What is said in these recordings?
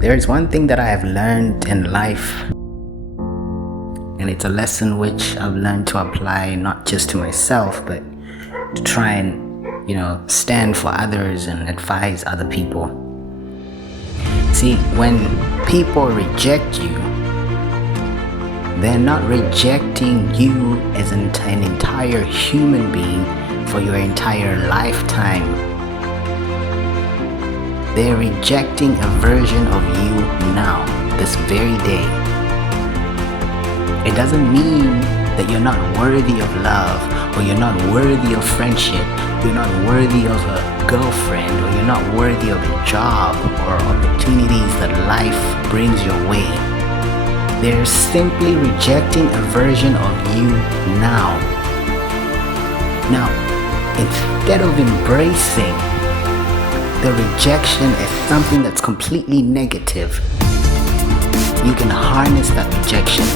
There is one thing that I have learned in life, and it's a lesson which I've learned to apply not just to myself, but to try and, stand for others and advise other people. See, when people reject you, they're not rejecting you as an entire human being for your entire lifetime. They're rejecting a version of you now, this very day. It doesn't mean that you're not worthy of love, or you're not worthy of friendship, you're not worthy of a girlfriend, or you're not worthy of a job or opportunities that life brings your way. They're simply rejecting a version of you now. Now, instead of embracing the rejection as something that's completely negative, you can harness that rejection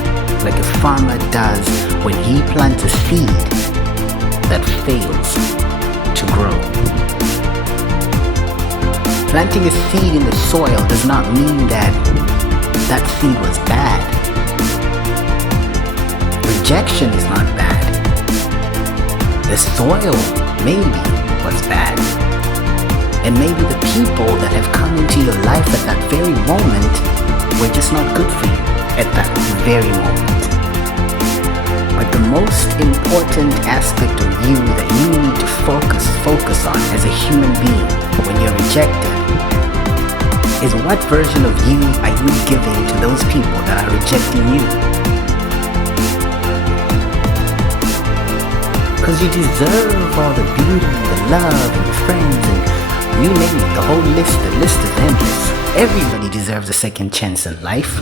like a farmer does when he plants a seed that fails to grow. Planting a seed in the soil does not mean that that seed was bad. Rejection is not bad. The soil maybe was bad. And maybe the people that have come into your life at that very moment were just not good for you at that very moment. But the most important aspect of you that you need to focus on as a human being when you're rejected is what version of you are you giving to those people that are rejecting you? Because you deserve all the beauty, the love, and the friends, and you name it, the whole list. The list is endless. Everybody deserves a second chance in life.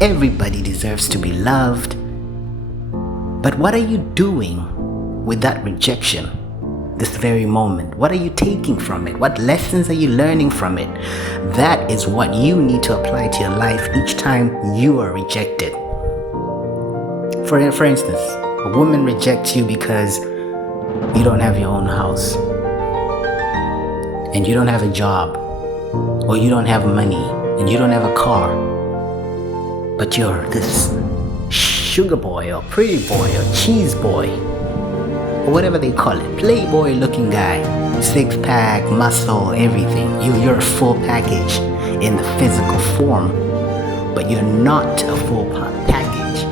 Everybody deserves to be loved. But what are you doing with that rejection this very moment? What are you taking from it? What lessons are you learning from it? That is what you need to apply to your life each time you are rejected. For instance, a woman rejects you because you don't have your own house, and you don't have a job, or you don't have money, and you don't have a car, but you're this sugar boy or pretty boy or cheese boy or whatever they call it, playboy looking guy, six pack, muscle, everything. You're a full package in the physical form, but you're not a full package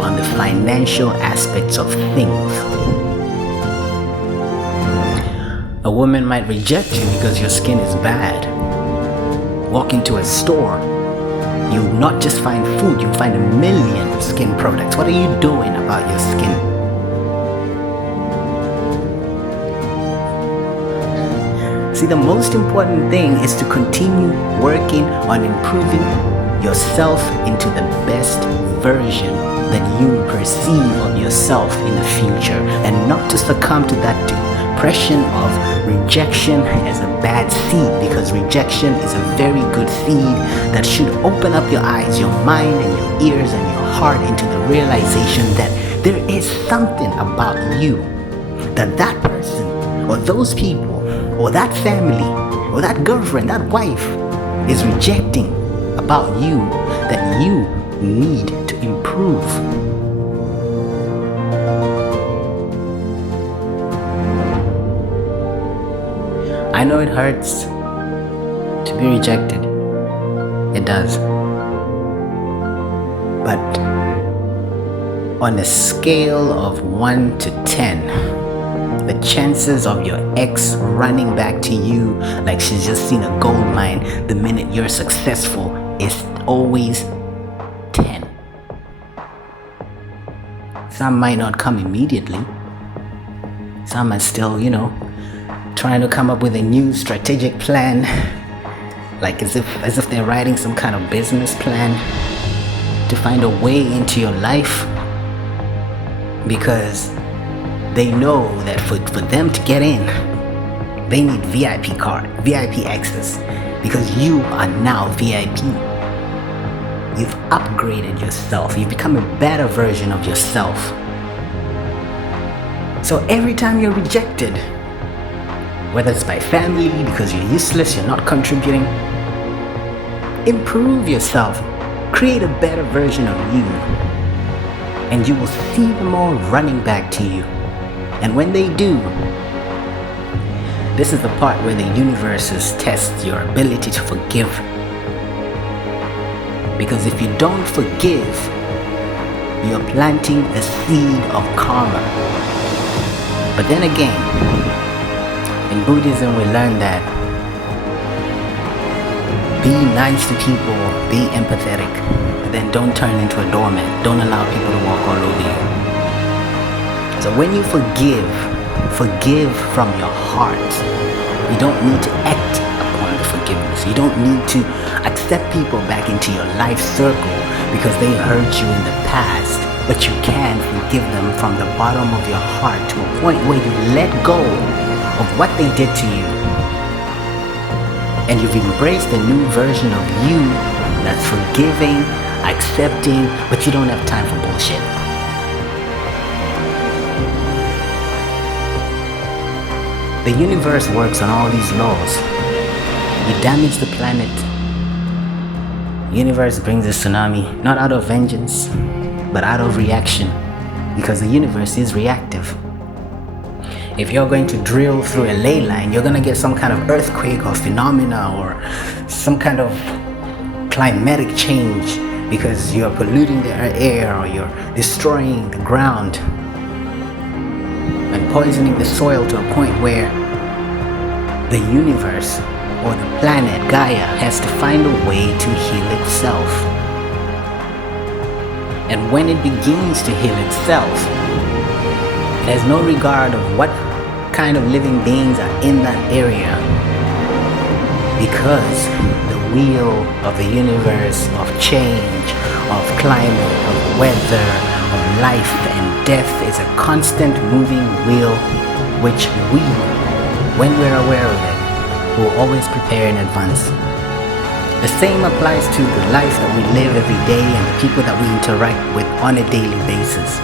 on the financial aspects of things. A woman might reject you because your skin is bad. Walk into a store, you not just find food, you find 1 million skin products. What are you doing about your skin? See, the most important thing is to continue working on improving yourself into the best version that you perceive of yourself in the future, and not to succumb to that depression of rejection as a bad seed, because rejection is a very good seed that should open up your eyes, your mind, and your ears and your heart into the realization that there is something about you that that person or those people or that family or that girlfriend, that wife is rejecting about you that you need to improve. I know it hurts to be rejected. It does. But on a scale of 1 to 10, the chances of your ex running back to you like she's just seen a gold mine the minute you're successful is always 10. Some might not come immediately. Some are still, trying to come up with a new strategic plan, like as if they're writing some kind of business plan to find a way into your life, because they know that for them to get in, they need VIP card, VIP access, because you are now VIP. You've upgraded yourself. You've become a better version of yourself. So every time you're rejected, whether it's by family because you're useless, you're not contributing, Improve yourself. Create a better version of you. And you will see them all running back to you. And when they do, this is the part where the universe tests your ability to forgive. Because if you don't forgive, you're planting a seed of karma. But then again, in Buddhism we learn that be nice to people, be empathetic, but then don't turn into a doormat. Don't allow people to walk all over you. So when you forgive from your heart. You don't need to act upon the forgiveness. You don't need to accept people back into your life circle because they hurt you in the past. But you can forgive them from the bottom of your heart to a point where you let go of what they did to you. And you've embraced a new version of you that's forgiving, accepting, but you don't have time for bullshit. The universe works on all these laws. You damage the planet. The universe brings a tsunami, not out of vengeance, but out of reaction, because the universe is reactive. If you're going to drill through a ley line, you're going to get some kind of earthquake or phenomena or some kind of climatic change because you're polluting the air or you're destroying the ground and poisoning the soil to a point where the universe or the planet Gaia has to find a way to heal itself. And when it begins to heal itself, it has no regard of what kind of living beings are in that area, because the wheel of the universe, of change, of climate, of weather, of life and death is a constant moving wheel which we, when we're aware of it, will always prepare in advance. The same applies to the life that we live every day and the people that we interact with on a daily basis.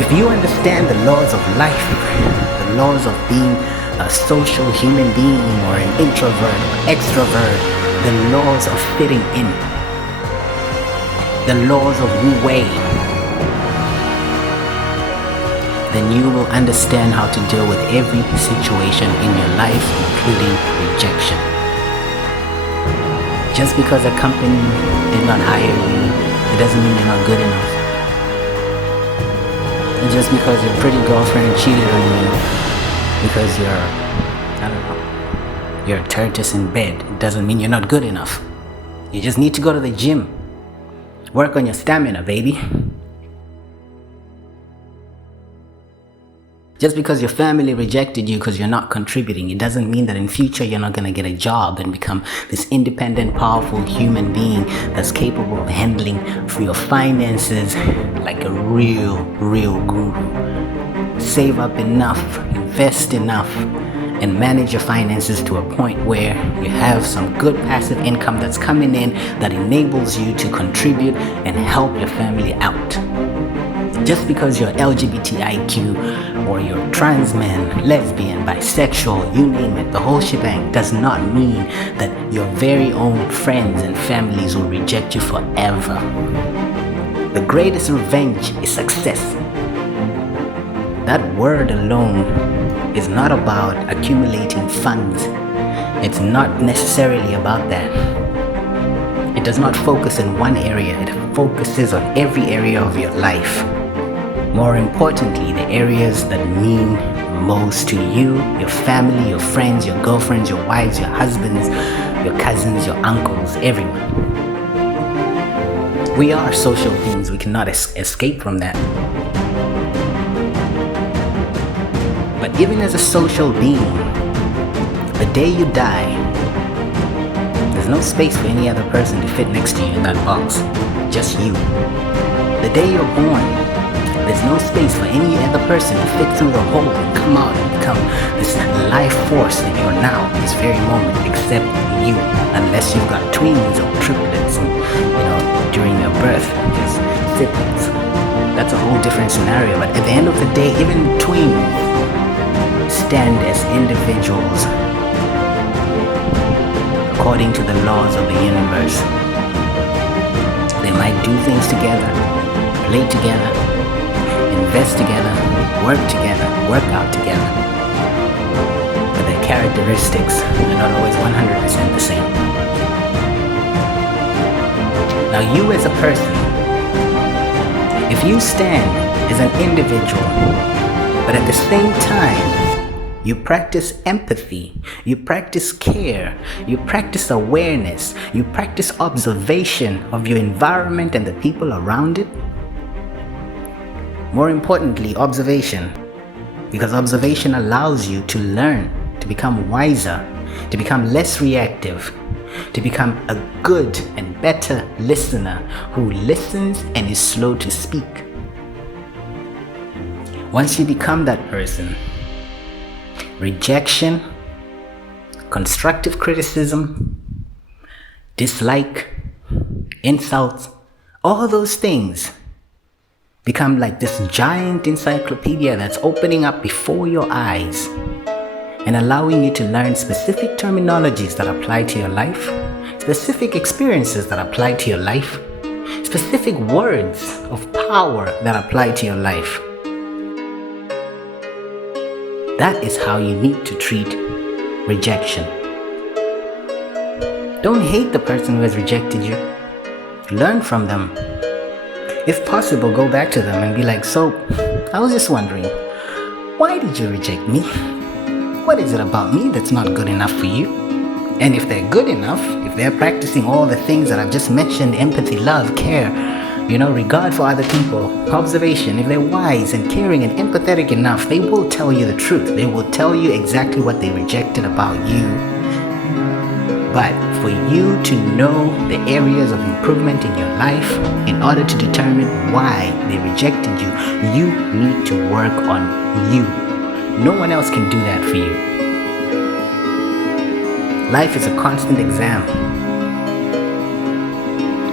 If you understand the laws of life, the laws of being a social human being or an introvert or extrovert, the laws of fitting in, the laws of Wu Wei, then you will understand how to deal with every situation in your life, including rejection. Just because a company did not hire you, it doesn't mean you're not good enough. And just because your pretty girlfriend cheated on you because you're a tortoise in bed, it doesn't mean you're not good enough. You just need to go to the gym. Work on your stamina, baby. Just because your family rejected you because you're not contributing, it doesn't mean that in future you're not going to get a job and become this independent, powerful human being that's capable of handling for your finances like a real guru. Save up enough, invest enough, and manage your finances to a point where you have some good passive income that's coming in that enables you to contribute and help your family out. Just because you're LGBTIQ or you're trans man, lesbian, bisexual, you name it, the whole shebang, does not mean that your very own friends and families will reject you forever. The greatest revenge is success. That word alone is not about accumulating funds. It's not necessarily about that. It does not focus in one area. It focuses on every area of your life. More importantly, the areas that mean most to you, your family, your friends, your girlfriends, your wives, your husbands, your cousins, your uncles, everyone. We are social beings. We cannot escape from that. But even as a social being, the day you die, there's no space for any other person to fit next to you in that box. Just you. The day you're born, there's no space for any other person to fit through the hole and come out and become this life force that you're now, this very moment, except you. Unless you've got twins or triplets, and, during your birth, just siblings. That's a whole different scenario. But at the end of the day, even twins stand as individuals according to the laws of the universe. They might do things together, play together, invest together, work together, work out together. But their characteristics are not always 100% the same. Now you as a person, if you stand as an individual, but at the same time, you practice empathy, you practice care, you practice awareness, you practice observation of your environment and the people around it. More importantly, observation, because observation allows you to learn, to become wiser, to become less reactive, to become a good and better listener who listens and is slow to speak. Once you become that person, rejection, constructive criticism, dislike, insults, all those things become like this giant encyclopedia that's opening up before your eyes and allowing you to learn specific terminologies that apply to your life, specific experiences that apply to your life, specific words of power that apply to your life. That is how you need to treat rejection. Don't hate the person who has rejected you. Learn from them. If possible, go back to them and be like, so, I was just wondering, why did you reject me? What is it about me that's not good enough for you? And if they're good enough, if they're practicing all the things that I've just mentioned, empathy, love, care, regard for other people, observation, if they're wise and caring and empathetic enough, they will tell you the truth. They will tell you exactly what they rejected about you. But for you to know the areas of improvement in your life, in order to determine why they rejected you, you need to work on you. No one else can do that for you. Life is a constant exam.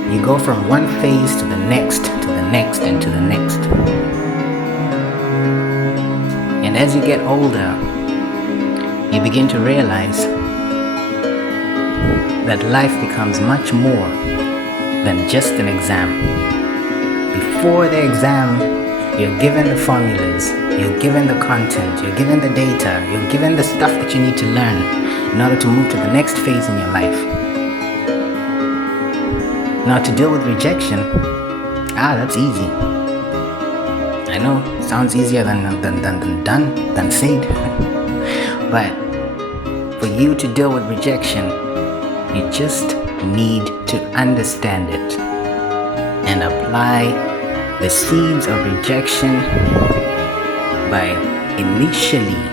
You go from one phase to the next, to the next, and to the next. And as you get older, you begin to realize that life becomes much more than just an exam. Before the exam, you're given the formulas, you're given the content, you're given the data, you're given the stuff that you need to learn in order to move to the next phase in your life. Now, to deal with rejection, that's easy. I know, it sounds easier than said. But for you to deal with rejection, you just need to understand it and apply the seeds of rejection by initially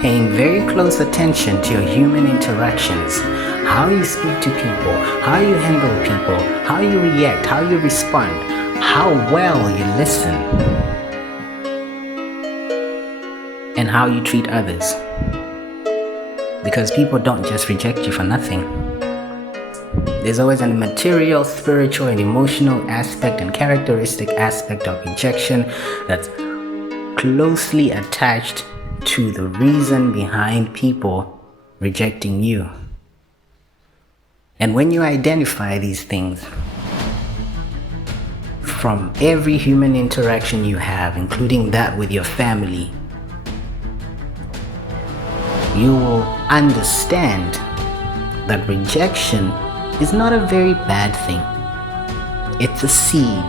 paying very close attention to your human interactions. How you speak to people, how you handle people, how you react, how you respond, how well you listen, and how you treat others. Because people don't just reject you for nothing. There's always a material, spiritual, and emotional aspect and characteristic aspect of rejection that's closely attached to the reason behind people rejecting you. And when you identify these things from every human interaction you have, including that with your family, you will understand that rejection is not a very bad thing. It's a seed.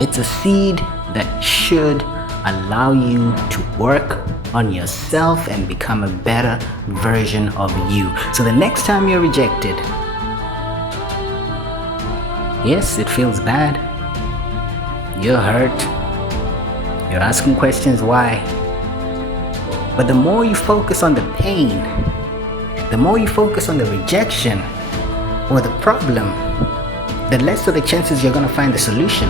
It's a seed that should allow you to work on yourself and become a better version of you. So the next time you're rejected, yes, it feels bad. You're hurt. You're asking questions why. But the more you focus on the pain, the more you focus on the rejection or the problem, the less of the chances you're going to find the solution.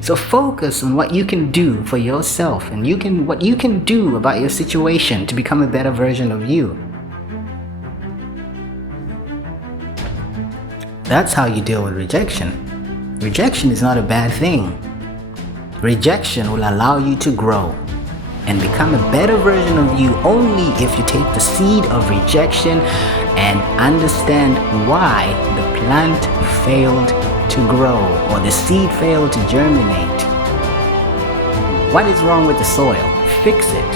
So focus on what you can do for yourself and what you can do about your situation to become a better version of you. That's how you deal with rejection. Rejection is not a bad thing. Rejection will allow you to grow. and become a better version of you only if you take the seed of rejection and understand why the plant failed to grow or the seed failed to germinate. What is wrong with the soil? Fix it.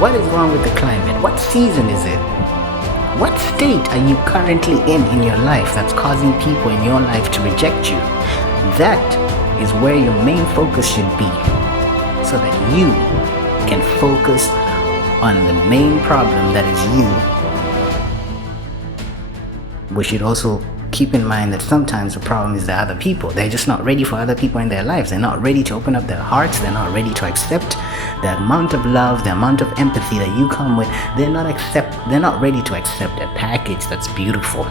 What is wrong with the climate? What season is it? What state are you currently in your life that's causing people in your life to reject you? That is where your main focus should be, so that you can focus on the main problem that is you. We should also keep in mind that sometimes the problem is the other people. They're just not ready for other people in their lives. They're not ready to open up their hearts. They're not ready to accept the amount of love, the amount of empathy that you come with. They're not ready to accept a package that's beautiful.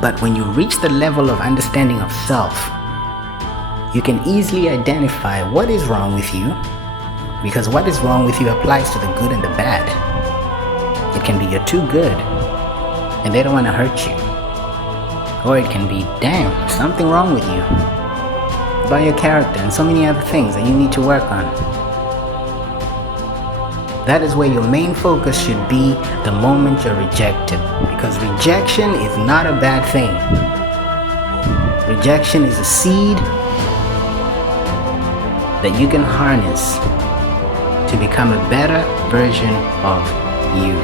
But when you reach the level of understanding of self, you can easily identify what is wrong with you, because what is wrong with you applies to the good and the bad. It can be you're too good and they don't want to hurt you. Or it can be, damn, something wrong with you about your character and so many other things that you need to work on. That is where your main focus should be the moment you're rejected, because rejection is not a bad thing. Rejection is a seed that you can harness to become a better version of you.